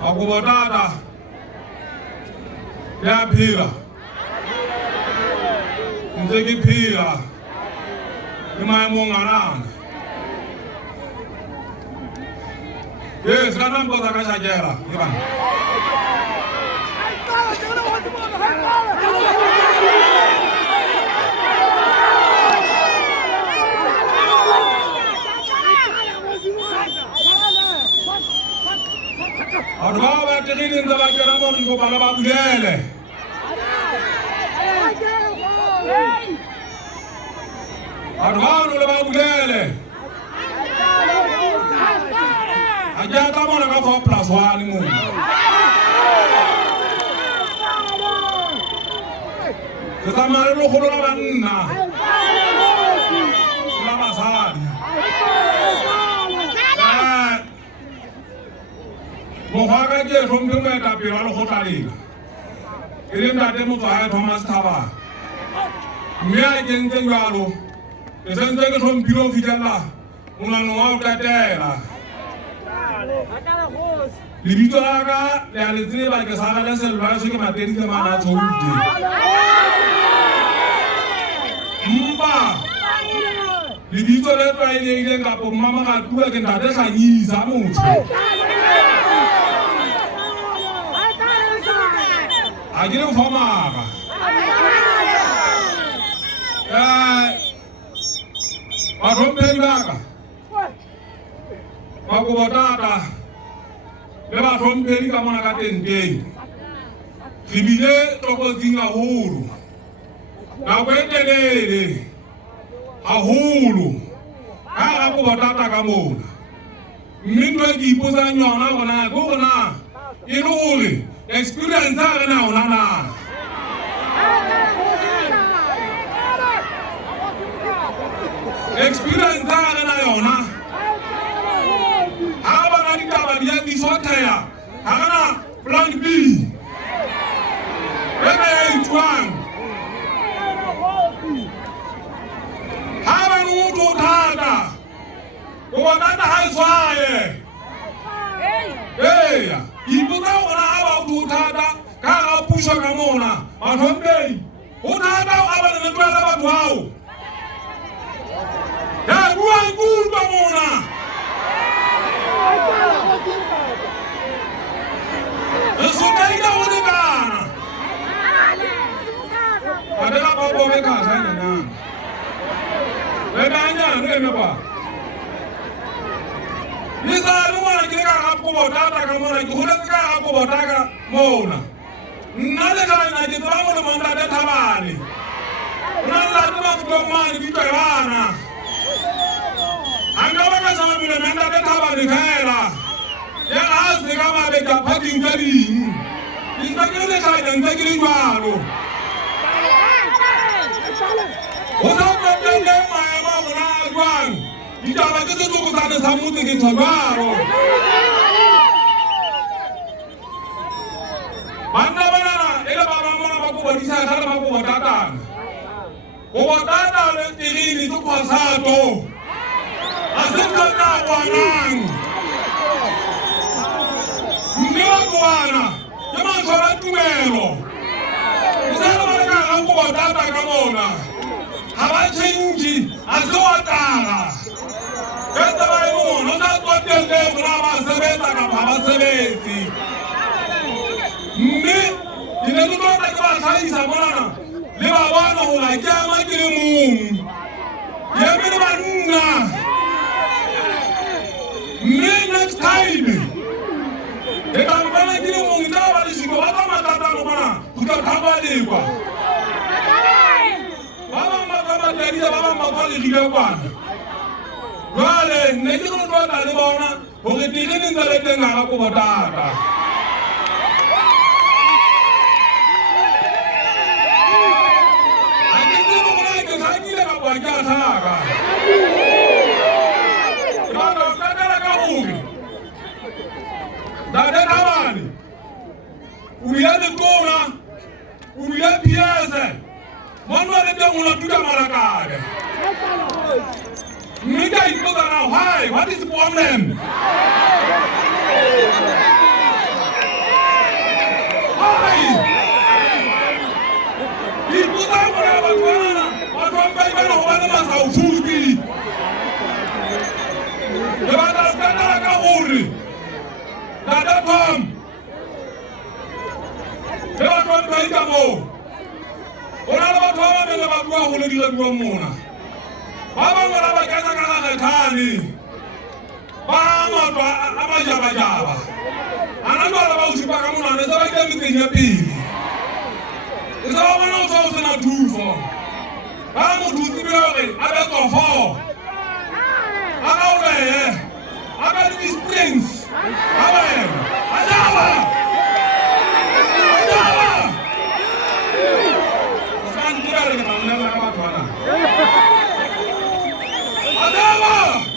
Akubotata yaphila ngiphila Mong ananga yes kana mpoza ka Ts'ehla ibang Arba ba terene nza ba kena mo ngo bana ba bulele Arba no ba bulele Aja ta mo na ka fo plus 1 mo Ke sa mare lo kholo la banna La basadi Mohaka ke rompe mo eta pela lo khotlalena Ile ntate mo tsaya Thomas Thaba Mme a kentse jwalo ke sentse ke rompilo fitela monano wa o tatela Lebitso la ka le a le tseba ke Sarele Sello ke matedi ke mana tsouti Mpa Lebitso le tlwaelehileng kapo mama ga tua ke ntate Hlanyisa motho I didn't form up. But from Pendaga, Pakubotata, never from Pendagamanatin Day. Sibile Tokozinga Hulu. Now wait a day, a Hulu, Akubotata Gamona. Meanwhile, people are not go now. In Hulu. Experience now, Nana. Experience now, how about I got this hotel? Hana, Plan B. H1. How about you to Tata? What that high fire? Hey, people now about to Tata, Kara Pusha Ramona, on home day. Who Tata about the 12 about wow? That one good Ramona. The Sundayna on the Ghana. I don't know about the Ghana. Remember. This I don't want to get up about that. I'm going to get up about that. Mona. Another guy I did one of them that Havani. Not like the most of money to Ghana. I know what I'm going to remember that Havani. Yeah, I asked the government to put in the ring. In the other side and take it in Walo. What's up with the name my mom and I? You don't like to go to something in tomorrow. Mandabana, Elabama, Bakuisa, Bakuatatan. Oatata, the Rini to Passato. Azekana, Wanang. Milaguana, the man for Tumelo. Zalabaka, Bakuatata, Camona. Have I changed? Azoatara. Esta vai no, não dá para ter tempo na cerveja na para cerveja. Me, ele não vai ter sair semana. Leva bana o like a máquina Mong. E a minha bana. Me next time. E a minha máquina Mong já vai se coar a matar no bana. Tu tá trabalhando igual. Vamos matar a teria, vamos matar o igual. Vale, ne ke go tla le bona go re tireng tsa le teng ga go botata a ke se go bona ke sa ke ga bua ka thaka ba ba ka ka uri da de Havani uri ya le tona uri ya piese mona le teng o la tuta malakade Nigga, you go now. Hi, what is the problem? dua go le dilo dua mona ba bangwe ba ka tsa ka kgethane ba matwa a majabajaba ana jwala ba o sipa ka monane sa ba ke metseng ya pele e sa ba bona o sa o sena thuso ba mo thusi bila gore a be tsofo a ka o beye a be le springs a beye a jaba Adama!